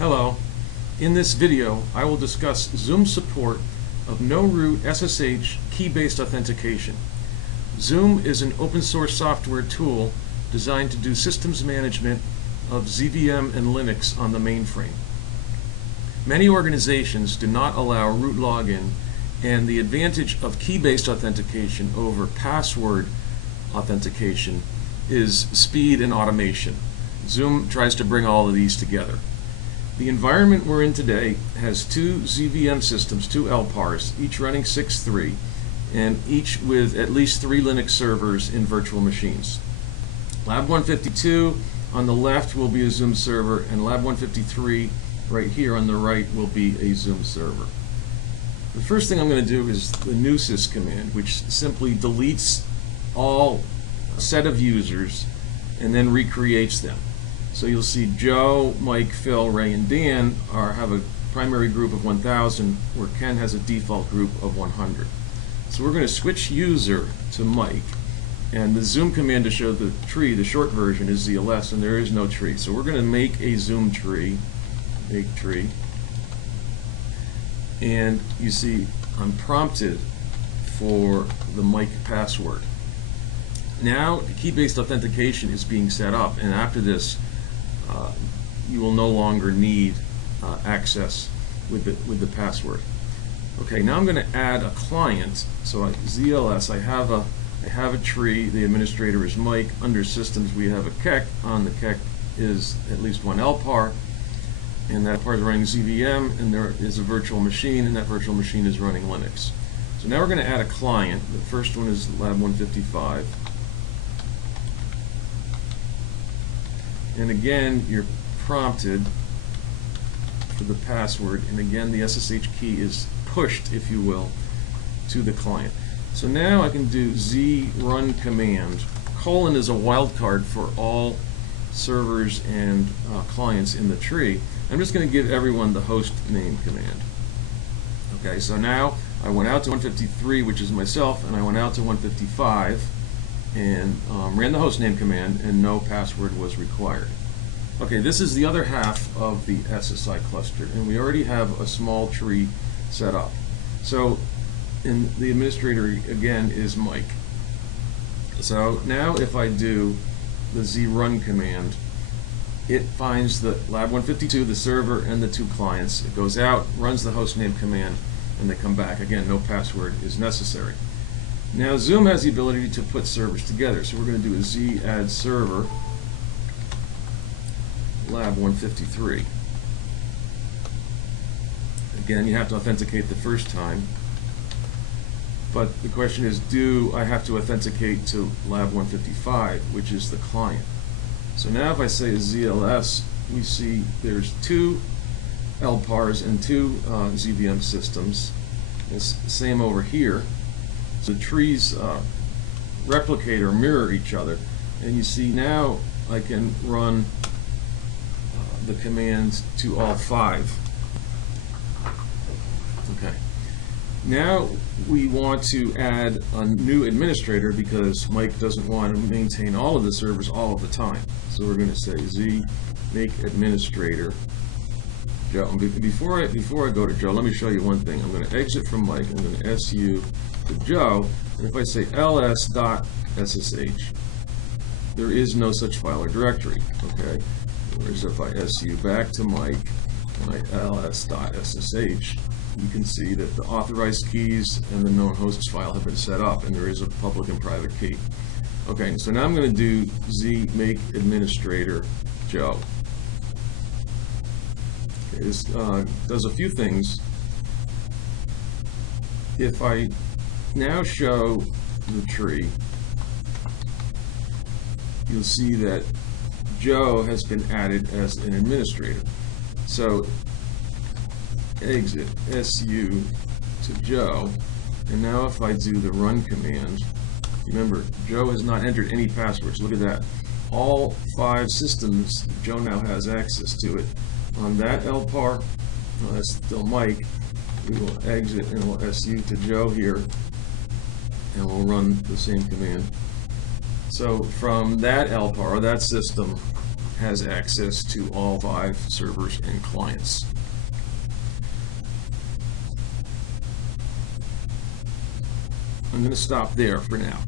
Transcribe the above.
Hello. In this video, I will discuss Zoom support of zoomNoRootSSH key-based authentication. Zoom is an open source software tool designed to do systems management of ZVM and Linux on the mainframe. Many organizations do not allow root login, and the advantage of key-based authentication over password authentication is speed and automation. Zoom tries to bring all of these together. The environment we're in today has two ZVM systems, two LPARs, each running 6.3, and each with at least 3 Linux servers in virtual machines. Lab 152 on the left will be a Zoom server, and Lab 153 right here on the right will be a Zoom server. The first thing I'm going to do is the newsys command, which simply deletes all set of users and then recreates them. So you'll see Joe, Mike, Phil, Ray, and Dan have a primary group of 1,000, where Ken has a default group of 100. So we're going to switch user to Mike, and the Zoom command to show the tree, the short version, is ZLS, and there is no tree. So we're going to make a Zoom tree, make tree, and you see I'm prompted for the Mike password. Now key-based authentication is being set up, and after this you will no longer need access with the password. Okay, now I'm going to add a client. So ZLS, I have a tree. The administrator is Mike. Under systems we have a KEK. On the KEK is at least one LPAR, and that LPAR is running ZVM, and there is a virtual machine, and that virtual machine is running Linux. So now we're going to add a client. The first one is Lab 155. And again, you're prompted for the password, and again the SSH key is pushed, if you will, to the client. So now I can do zrun command. Colon is a wildcard for all servers and clients in the tree. I'm just going to give everyone the host name command. Okay, so now I went out to 153, which is myself, and I went out to 155 and ran the hostname command, and no password was required. Okay, this is the other half of the SSI cluster, and we already have a small tree set up. So, and the administrator again is Mike. So now if I do the zrun command, it finds the Lab 152, the server, and the 2 clients. It goes out, runs the hostname command, and they come back. Again, no password is necessary. Now Zoom has the ability to put servers together, so we're going to do a z add server Lab 153. Again, you have to authenticate the first time, but the question is, do I have to authenticate to Lab 155, which is the client? So now if I say ZLS, we see there's 2 LPARs and 2 ZVM systems. It's the same over here. So the trees replicate or mirror each other, and you see now I can run the commands to all 5. Okay. Now we want to add a new administrator because Mike doesn't want to maintain all of the servers all of the time. So we're going to say z make administrator Joe. Before I go to Joe, let me show you one thing. I'm going to exit from Mike. I'm going to su to Joe, and if I say ls.ssh, there is no such file or directory. Okay. Whereas if I su back to Mike and I ls.ssh, you can see that the authorized keys and the known hosts file have been set up, and there is a public and private key. Okay, so now I'm going to do z make administrator Joe. Okay, this does a few things. If I now show the tree, you'll see that Joe has been added as an administrator. So exit su to Joe, and now if I do the run command, remember Joe has not entered any passwords. Look at that. All 5 systems, Joe now has access to it. On that LPAR, that's still Mike, we will exit and we'll su to Joe here, and we'll run the same command. So from that LPAR, or that system, has access to all Vive servers and clients. I'm going to stop there for now.